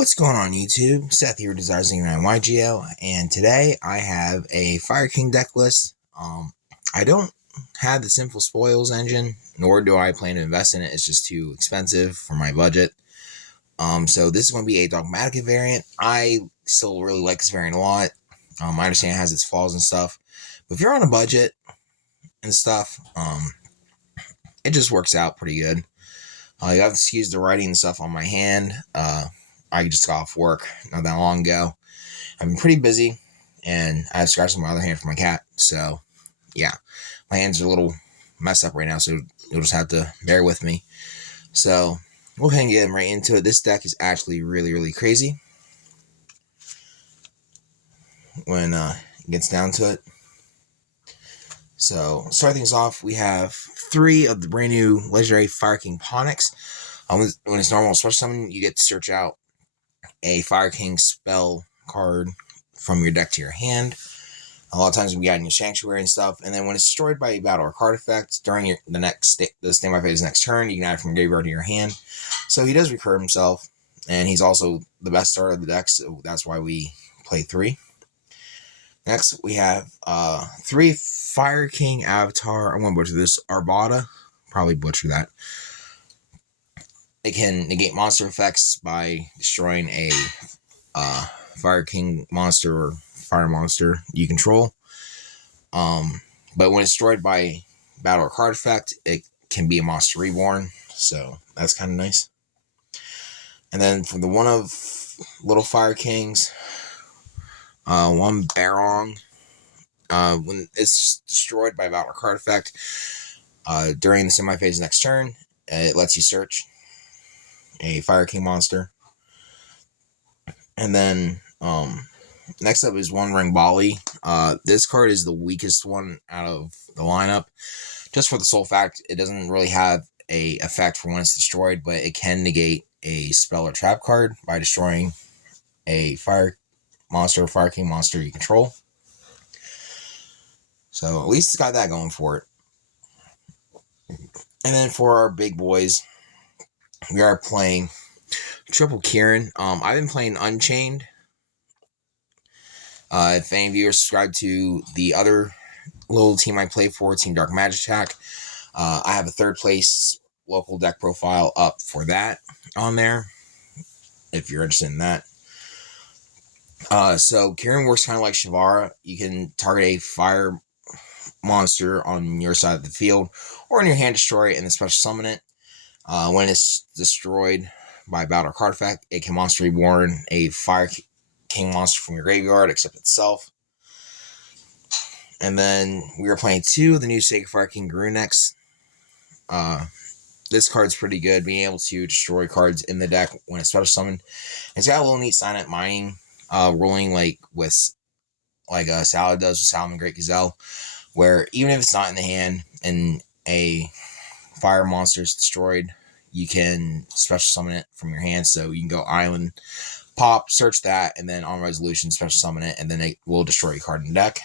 What's going on YouTube? Seth here, Desires09 YGL, and today I have a Fire King deck list. I don't have the Sinful Spoils engine, nor do I plan to invest in it. It's just too expensive for my budget. So this is going to be a Dogmatika variant. I still really like this variant a lot. I understand it has its flaws and stuff, but if you're on a budget and stuff, it just works out pretty good. You have to excuse the writing and stuff on my hand. I just got off work not that long ago. I've been pretty busy, and I have scratches on my other hand for my cat. So, yeah, my hands are a little messed up right now, so you'll just have to bear with me. So, we'll go ahead and get right into it. This deck is actually really, really crazy when it gets down to it. So, start things off, we have 3 of the brand new legendary Fire King Ponics. When it's normal special summon, you get to search out a Fire King spell card from your deck to your hand. A lot of times we got in your sanctuary and stuff. And then when it's destroyed by a battle or card effect during the standby phase next turn, you can add it from your graveyard to your hand. So he does recur himself, and he's also the best starter of the deck, so that's why we play 3. Next, we have 3 Fire King Avatar. I'm going to butcher this. Arbata. Probably butcher that. It can negate monster effects by destroying a Fire King monster or fire monster you control. But when it's destroyed by battle or card effect, it can be a monster reborn. So that's kind of nice. And then for the one of Little Fire Kings, one Barong. When it's destroyed by battle or card effect during the semi-phase next turn, it lets you search a Fire King monster. And then next up is one Rangbali. This card is the weakest one out of the lineup, just for the sole fact it doesn't really have a effect for when it's destroyed, but it can negate a spell or trap card by destroying a fire monster or Fire King monster you control. So at least it's got that going for it. And then for our big boys, we are playing Triple Kieran. I've been playing Unchained. If any of you are subscribed to the other little team I play for, Team Dark Magic Attack, I have a 3rd place local deck profile up for that on there, if you're interested in that. So Kieran works kind of like Shavara. You can target a fire monster on your side of the field, or in your hand, destroy it, and then special summon it. When it's destroyed by battle or card effect, it can monster reborn a Fire King monster from your graveyard, except itself. And then we are playing 2 of the new Sacred Fire King Grunnex. This card's pretty good, being able to destroy cards in the deck when it's special summoned. It's got a little neat silent mining ruling, like Salad does with Salmon Great Gazelle, where even if it's not in the hand and a fire monster is destroyed, you can special summon it from your hand. So you can go island, pop, search that, and then on resolution special summon it, and then it will destroy your card in the deck.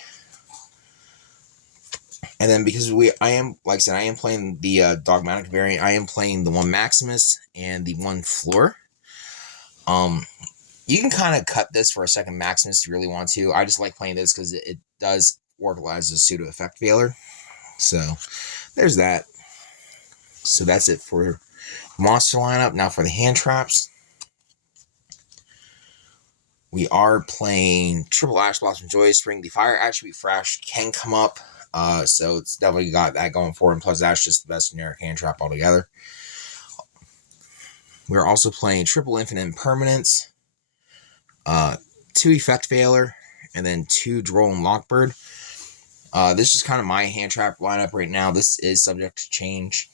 And then because I am playing the Dogmatika variant, I am playing the one Maximus and the one Floor. You can kind of cut this for a second Maximus if you really want to. I just like playing this because it does work as a pseudo effect veiler. So there's that. So that's it for monster lineup. Now for the hand traps, we are playing Triple Ash Blossom Joyous Spring. The Fire Attribute Thrash can come up. So it's definitely got that going for it. And plus, that's just the best generic hand trap altogether. We're also playing Triple Infinite Impermanence, 2 Effect Veiler, and then 2 Droll and Lockbird. This is kind of my hand trap lineup right now. This is subject to change.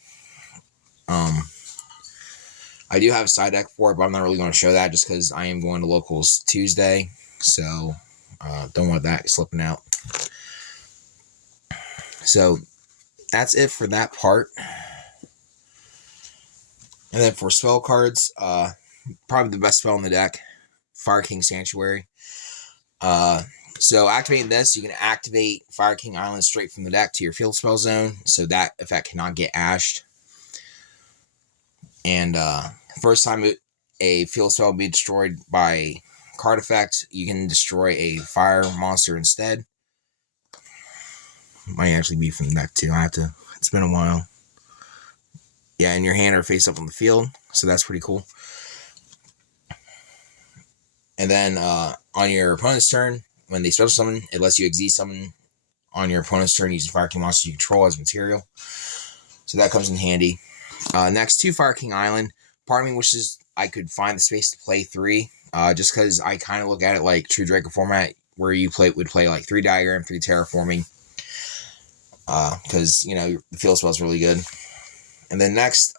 I do have a side deck for it, but I'm not really going to show that just because I am going to locals Tuesday. So don't want that slipping out. So that's it for that part. And then for spell cards, probably the best spell in the deck, Fire King Sanctuary. So activating this, you can activate Fire King Island straight from the deck to your field spell zone, so that effect cannot get ashed. And first time a field spell be destroyed by card effect, you can destroy a fire monster instead. Might actually be from the deck too. It's been a while. Yeah, in your hand or face up on the field, so that's pretty cool. And then on your opponent's turn, when they special summon, it lets you Xyz summon on your opponent's turn using Fire King monsters you control as material. So that comes in handy. Next, 2 Fire King Island. Part of me wishes I could find the space to play 3, just because I kind of look at it like true Draco format, where you would play like 3 Diagram, 3 Terraforming, because, the field spell is really good. And then next,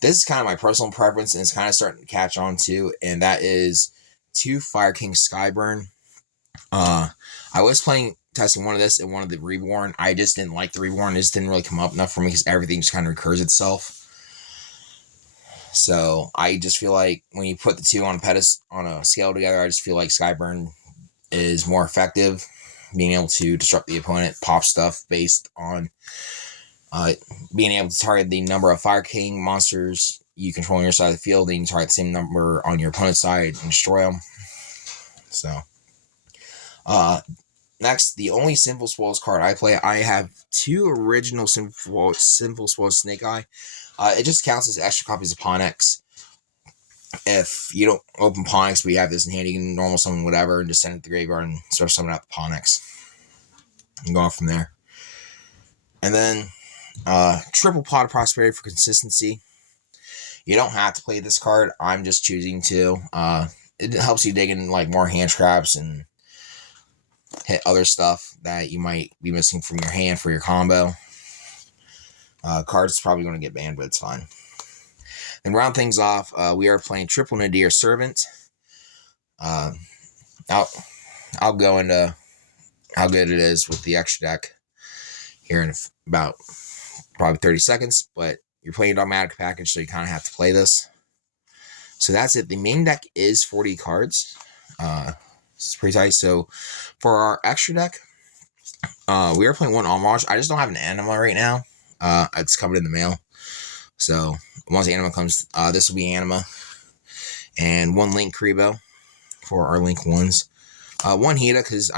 this is kind of my personal preference, and it's kind of starting to catch on too, and that is 2 Fire King Skyburn. I was testing one of this and one of the Reborn. I just didn't like the Reborn. It just didn't really come up enough for me because everything just kind of recurs itself. So I just feel like when you put the 2 on a scale together, I just feel like Skyburn is more effective, being able to disrupt the opponent, pop stuff based on being able to target the number of Fire King monsters you control on your side of the field, and you can target the same number on your opponent's side and destroy them. So, next, the only Sinful Spoils card I play, I have 2 original Sinful Spoils Snake Eye. It just counts as extra copies of Ponyx. If you don't open Ponyx, but you have this in hand, you can normal summon whatever and just send it to the graveyard and start summoning out the Ponyx. And go off from there. And then triple Pot of Prosperity for consistency. You don't have to play this card. I'm just choosing to. It helps you dig in like more hand traps and hit other stuff that you might be missing from your hand for your combo. Card's probably going to get banned, but it's fine. Then round things off, we are playing triple Nadir Servant. I'll go into how good it is with the extra deck here in about probably 30 seconds, but you're playing Dogmatika package, so you kind of have to play this. So that's it. The main deck is 40 cards. It's pretty tight. So for our extra deck, we are playing 1 Homage. I just don't have an Anima right now. It's coming in the mail. So once the Anima comes, this will be Anima. And 1 Link Kribo for our Link 1s. 1 Hida, because,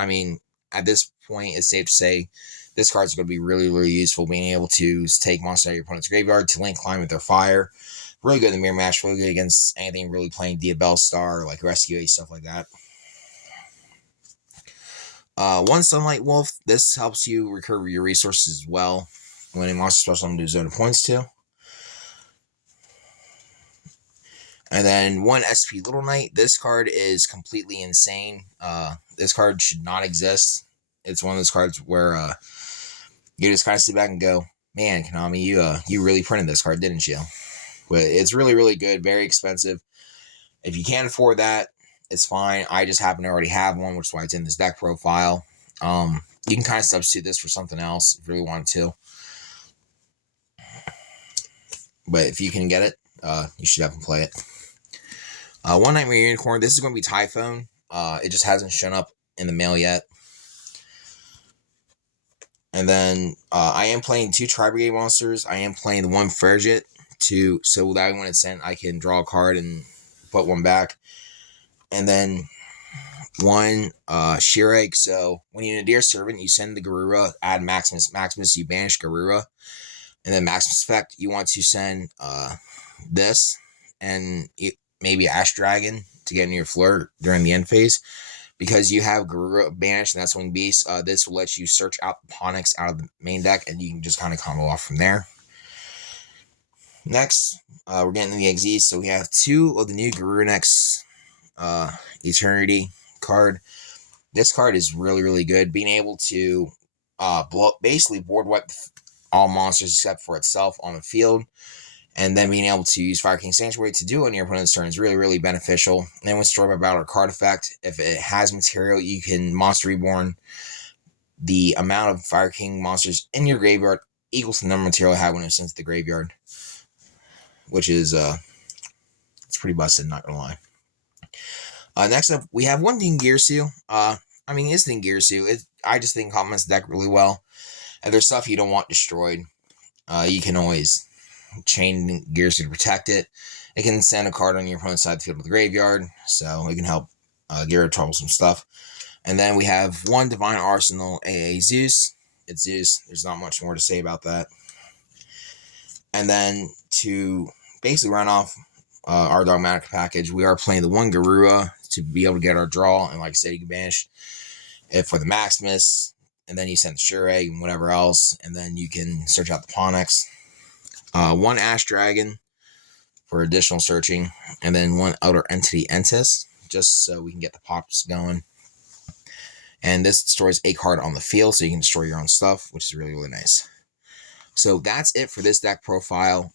at this point, it's safe to say this card's going to be really, really useful, being able to take monsters out of your opponent's graveyard to link climb with their fire. Really good in the mirror match, really good against anything really playing Diabell Star, like Rescue Ace, stuff like that. 1 Sunlight Wolf. This helps you recover your resources as well when a monster special summon to zone points to. And then 1 SP Little Knight. This card is completely insane. This card should not exist. It's one of those cards where you just kind of sit back and go, man, Konami, you really printed this card, didn't you? But it's really, really good, very expensive. If you can't afford that, it's fine. I just happen to already have one, which is why it's in this deck profile. You can kind of substitute this for something else if you really wanted to. But if you can get it, you should definitely play it. 1 Nightmare Unicorn. This is going to be Typhone. It just hasn't shown up in the mail yet. And then I am playing 2 Tri-Brigade monsters. I am playing the 1 Fergit so that when it's sent, I can draw a card and put 1 back. And then 1 Shirek. So when you Nadir Servant, you send the Garura, add Maximus. Maximus, you banish Garura. And then Maximus effect, you want to send this and maybe Ash Dragon to get into your flirt during the end phase. Because you have Garura banished and that's Winged Beast, this will let you search out the Ponyx out of the main deck and you can just kind of combo off from there. Next, we're getting to the Xyz. So we have 2 of the new Garura Next Eternity card. This card is really, really good. Being able to basically board wipe all monsters except for itself on the field. And then being able to use Fire King Sanctuary to do it on your opponent's turn is really, really beneficial. And then when destroyed by battle or card effect, if it has material, you can Monster Reborn the amount of Fire King monsters in your graveyard equals the number of material it had when it was sent to the graveyard. Which is, it's pretty busted, not gonna lie. Next up, we have 1 Dingirsu. It's Dingirsu. I just think it complements the deck really well. And there's stuff you don't want destroyed. You can always chain Dingirsu to protect it. It can send a card on your opponent's side of the field to the graveyard, so it can help get rid of troublesome stuff. And then we have 1 Divine Arsenal AA Zeus. It's Zeus. There's not much more to say about that. And then to basically run off our Dogmatika package, we are playing the 1 Garura to be able to get our draw. And like I said, you can banish it for the Maximus, and then you send the Sure Egg and whatever else, and then you can search out the Pawnex. 1 Ash Dragon for additional searching, and then 1 Outer Entity Entis, just so we can get the pops going. And this destroys a card on the field, so you can destroy your own stuff, which is really, really nice. So that's it for this deck profile.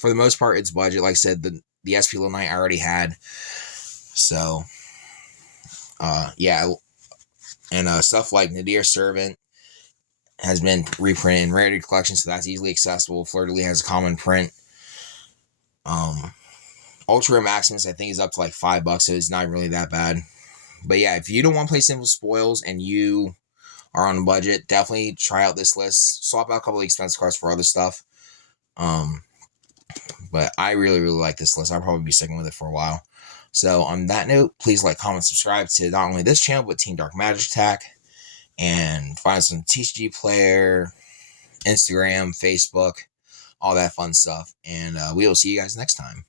For the most part, it's budget. Like I said, the SP Little Knight I already had. So, yeah. And stuff like Nadir Servant has been reprinted in Rarity Collection, so that's easily accessible. Fleur de Lis has a common print. Ultra Maximus, I think, is up to like $5, so it's not really that bad. But yeah, if you don't want to play Simple Spoils and you are on a budget, definitely try out this list. Swap out a couple of expensive cards for other stuff. But I really, really like this list. I'll probably be sticking with it for a while. So on that note, please like, comment, subscribe to not only this channel, but Team Dark Magic Attack. And find us on TCG Player, Instagram, Facebook, all that fun stuff. And we will see you guys next time.